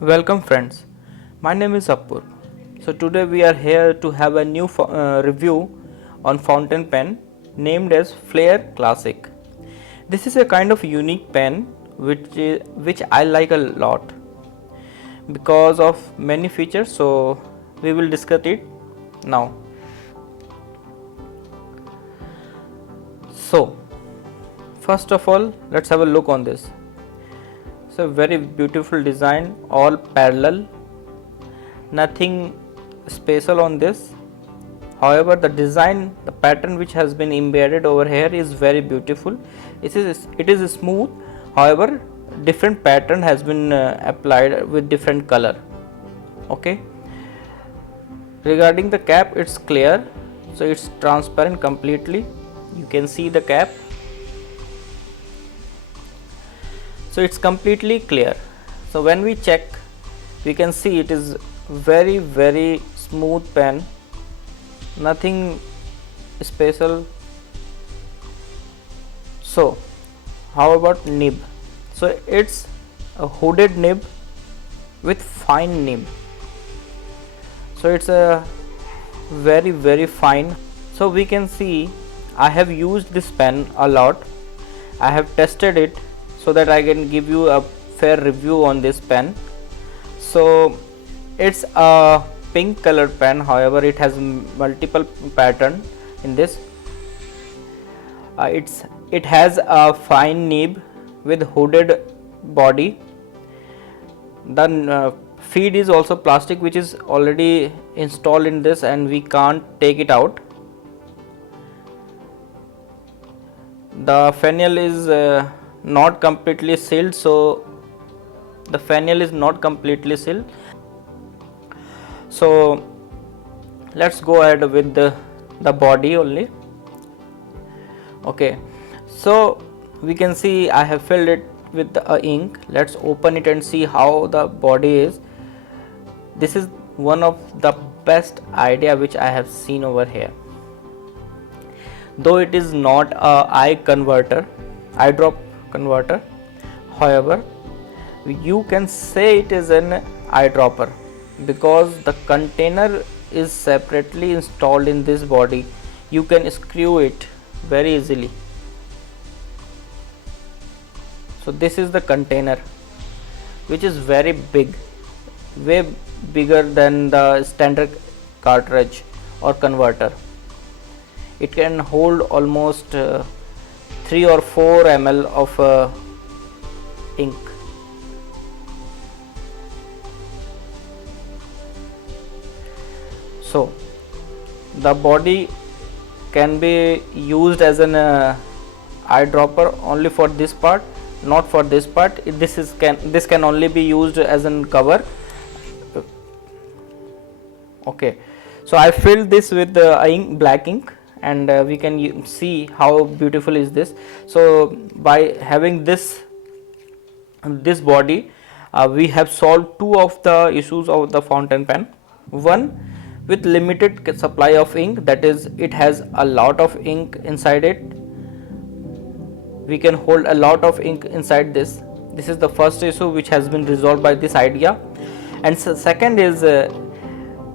Welcome friends, my name is Appur. So today we are here to have a new review on fountain pen named as Flair Classic. This is a kind of unique pen which I like a lot because of many features, so we will discuss it now. So first of all, let's have a look on this. It's a very beautiful design, all parallel, nothing special on this. However, the design, the pattern which has been embedded over here is very beautiful. It is smooth. However, different pattern has been applied with different color. Okay. Regarding the cap, it's clear, so it's transparent completely. You can see the cap. So it's completely clear. So when we check, we can see it is very smooth pen, nothing special. So how about nib? So it's a hooded nib with fine nib. So it's a very fine. So we can see I have used this pen a lot. I have tested it so that I can give you a fair review on this pen. So it's a pink colored pen, however it has multiple pattern in this. It has a fine nib with hooded body. The feed is also plastic, which is already installed in this and we can't take it out. The finial is not completely sealed, so the finial is not completely sealed. So let's go ahead with the body only. Okay, so we can see I have filled it with the ink. Let's open it and see how the body is. This is one of the best idea which I have seen over here. Though it is not a eye drop converter, however you can say it is an eyedropper because the container is separately installed in this body. You can screw it very easily. So this is the container, which is very big, way bigger than the standard cartridge or converter. It can hold almost 3 or 4 ml of ink. So the body can be used as an eyedropper only for this part, not for this part. This can only be used as an cover. Okay, so I filled this with the black ink, and we can see how beautiful is this. So by having this body, we have solved two of the issues of the fountain pen. One, with limited supply of ink, that is, it has a lot of ink inside it. We can hold a lot of ink inside this. This is the first issue which has been resolved by this idea. And so second is,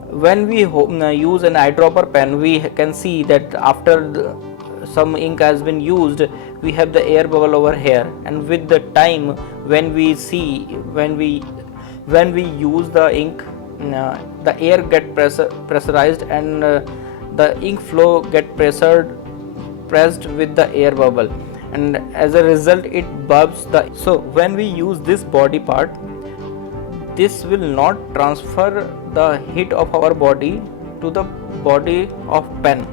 when we use an eyedropper pen, we can see that after some ink has been used, we have the air bubble over here, and with the time when we use the ink, the air get pressurized and the ink flow get pressed with the air bubble, and as a result it bulbs the. So when we use this body part, this will not transfer the heat of our body to the body of pen.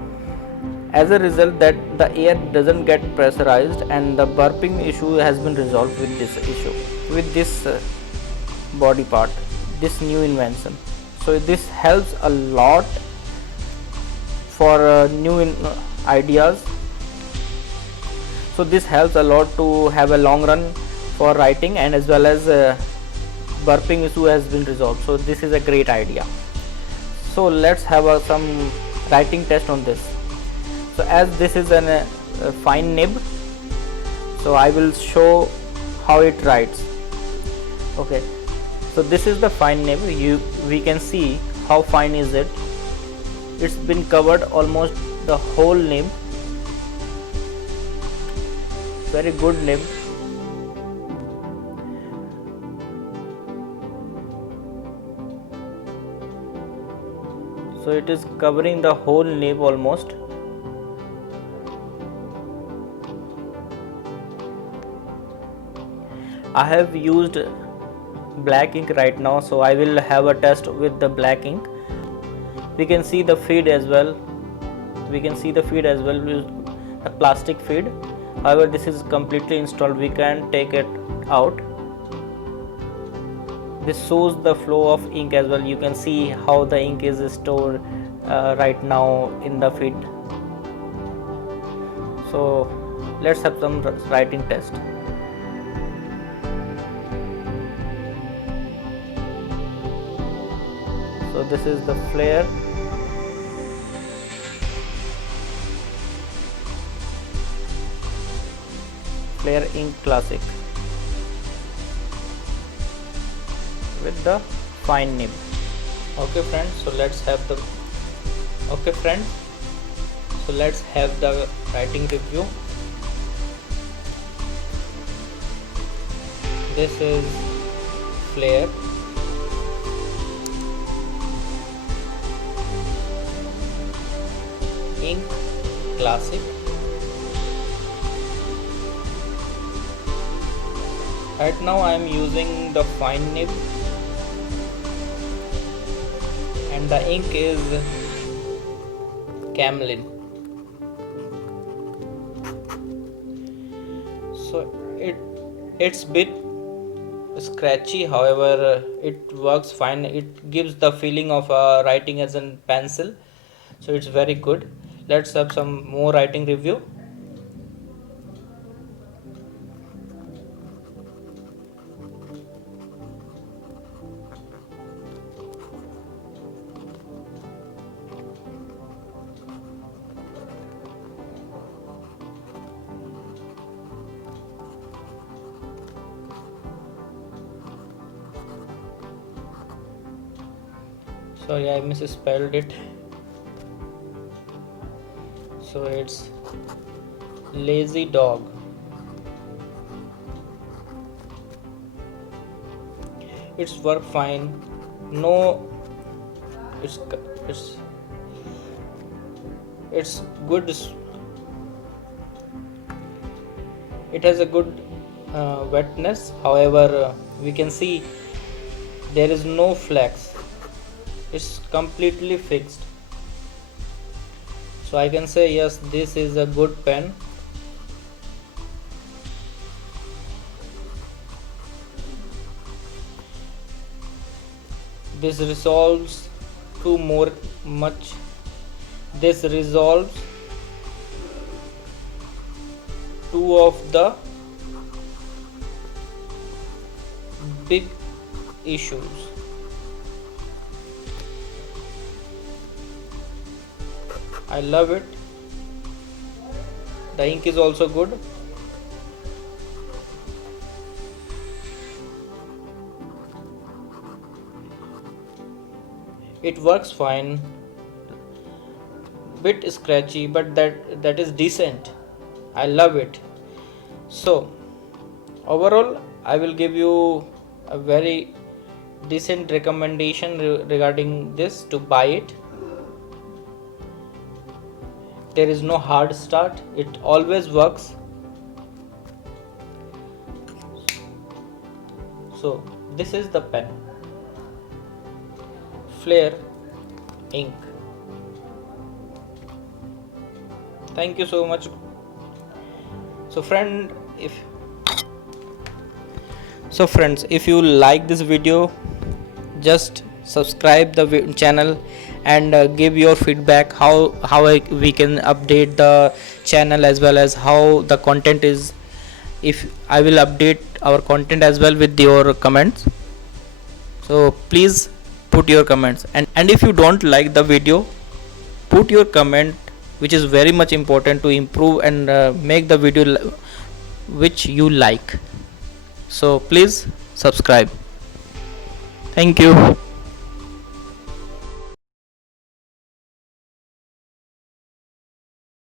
As a result, that the air doesn't get pressurized, and the burping issue has been resolved with this issue, with this body part, this new invention. So this helps a lot for new ideas. So this helps a lot to have a long run for writing, and as well as burping issue has been resolved. So this is a great idea. So let's have some writing test on this. So as this is a fine nib, so I will show how it writes. Okay, So this is the fine nib. We can see how fine is it. It's been covered almost the whole nib. Very good nib. So it is covering the whole nib almost. I have used black ink right now, so I will have a test with the black ink. We can see the feed as well. We can see the feed as well with a plastic feed. However, this is completely installed. We can take it out. This shows the flow of ink as well. You can see how the ink is stored right now in the feed. So let's have some writing test. So this is the Flair. Flair Ink Classic with the fine nib. Okay friends, so let's have the writing review. This is Flair. Ink Classic. Right now I am using the fine nib and the ink is Camlin. So it's bit scratchy, however it works fine. It gives the feeling of writing as a pencil, so it's very good. Let's have some more writing review. Sorry, I misspelled it. So it's Lazy Dog. It's work fine. No, it's good. It has a good wetness. However, we can see there is no flex. It's completely fixed. So I can say yes, this is a good pen. This resolves this resolves two of the big issues. I love it. The ink is also good. It works fine. Bit scratchy, but that is decent. I love it. So overall, I will give you a very decent recommendation regarding this to buy it. There is no hard start. It always works. So this is the pen, Flair ink. Thank you so much. So friends, if you like this video, just subscribe the channel and give your feedback how we can update the channel as well as how the content is. If I will update our content as well with your comments, so please put your comments, and if you don't like the video, put your comment, which is very much important to improve and make the video which you like. So please subscribe. Thank you.